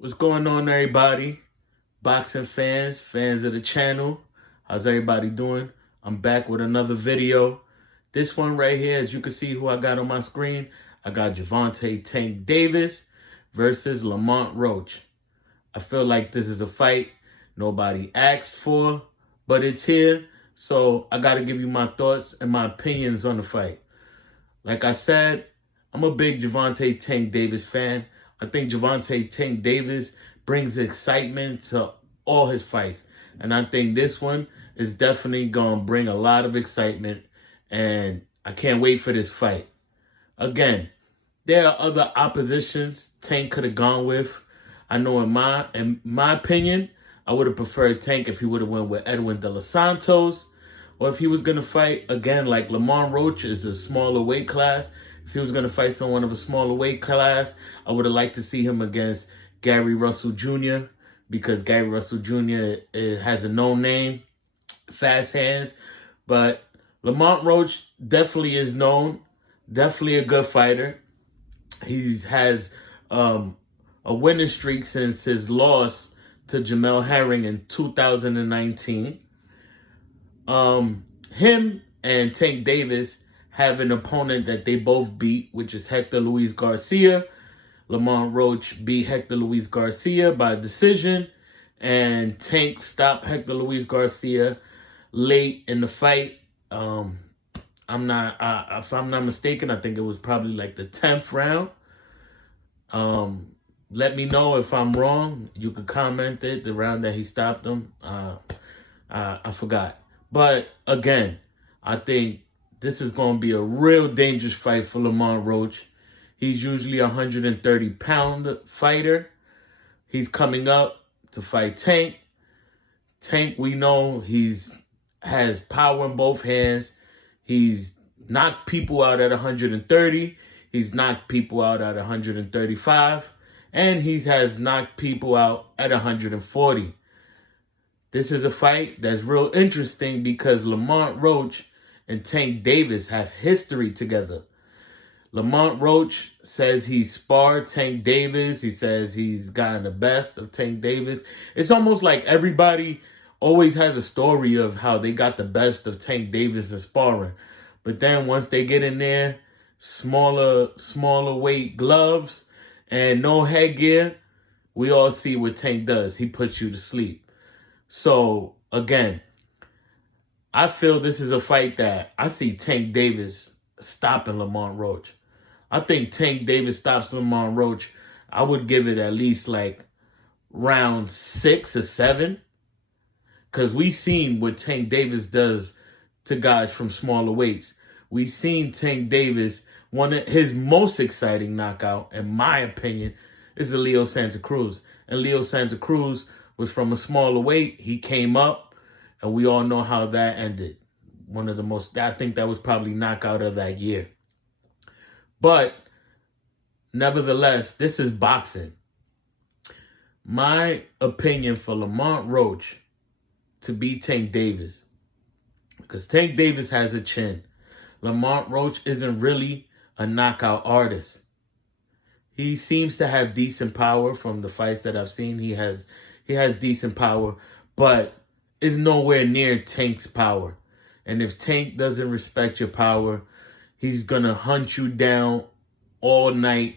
What's going on, everybody? Boxing fans, fans of the channel. How's everybody doing? I'm back with another video. This one right here, as you can see who I got on my screen, I got Gervonta Tank Davis versus Lamont Roach. I feel like this is a fight nobody asked for, but it's here. So I got to give you my thoughts and my opinions on the fight. Like I said, I'm a big Gervonta Tank Davis fan. I think Gervonta Tank Davis brings excitement to all his fights. And I think this one is definitely going to bring a lot of excitement. And I can't wait for this fight. Again, there are other oppositions Tank could have gone with. I know in my opinion, I would have preferred Tank if he would have went with Edwin De Los Santos. Or if he was going to fight, again, like Lamont Roach is a smaller weight class. If he was going to fight someone of a smaller weight class, I would have liked to see him against Gary Russell Jr. because Gary Russell Jr. has a known name, fast hands. But Lamont Roach definitely is known, definitely a good fighter. He has a winning streak since his loss to Jamel Herring in 2019. Him and Tank Davis have an opponent that they both beat, which is Hector Luis Garcia. Lamont Roach beat Hector Luis Garcia by decision, and Tank stopped Hector Luis Garcia late in the fight. If I'm not mistaken, I think it was probably like the 10th round. Let me know if I'm wrong. You could comment it, the round that he stopped him. I forgot. But again, I think this is going to be a real dangerous fight for Lamont Roach. He's usually a 130-pound fighter. He's coming up to fight Tank. Tank, we know, has power in both hands. He's knocked people out at 130. He's knocked people out at 135. And he has knocked people out at 140. This is a fight that's real interesting because Lamont Roach and Tank Davis have history together. Lamont Roach says he sparred Tank Davis. He says he's gotten the best of Tank Davis. It's almost like everybody always has a story of how they got the best of Tank Davis in sparring. But then once they get in there, smaller weight gloves and no headgear, we all see what Tank does. He puts you to sleep. So, again, I feel this is a fight that I see Tank Davis stopping Lamont Roach. I think Tank Davis stops Lamont Roach. I would give it at least like round 6 or 7. Because we've seen what Tank Davis does to guys from smaller weights. We've seen Tank Davis, one of his most exciting knockout, in my opinion, is the Leo Santa Cruz. And Leo Santa Cruz was from a smaller weight. He came up, and we all know how that ended. One of the most, I think that was probably knockout of that year. But nevertheless, this is boxing. My opinion for Lamont Roach to beat Tank Davis, because Tank Davis has a chin. Lamont Roach isn't really a knockout artist. He seems to have decent power from the fights that I've seen. He has decent power, but is nowhere near Tank's power. And if Tank doesn't respect your power, he's going to hunt you down all night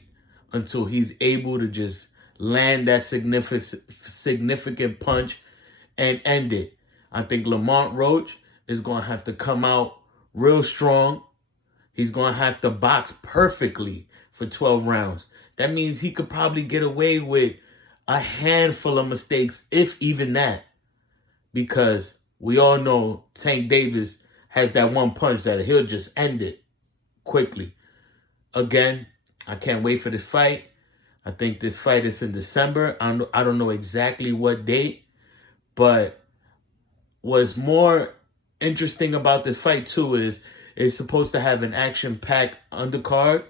until he's able to just land that significant punch and end it. I think Lamont Roach is going to have to come out real strong. He's going to have to box perfectly for 12 rounds. That means he could probably get away with a handful of mistakes, if even that. Because we all know Tank Davis has that one punch that he'll just end it quickly. Again, I can't wait for this fight. I think this fight is in December. I don't know exactly what date. But what's more interesting about this fight, too, is it's supposed to have an action-packed undercard.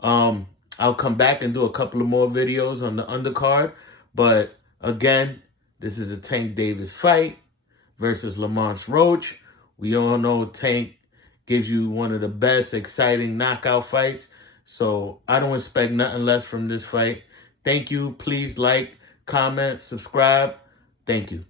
I'll come back and do a couple of more videos on the undercard. But again, this is a Tank Davis fight versus Lamont Roach. We all know Tank gives you one of the best exciting knockout fights. So I don't expect nothing less from this fight. Thank you. Please like, comment, subscribe. Thank you.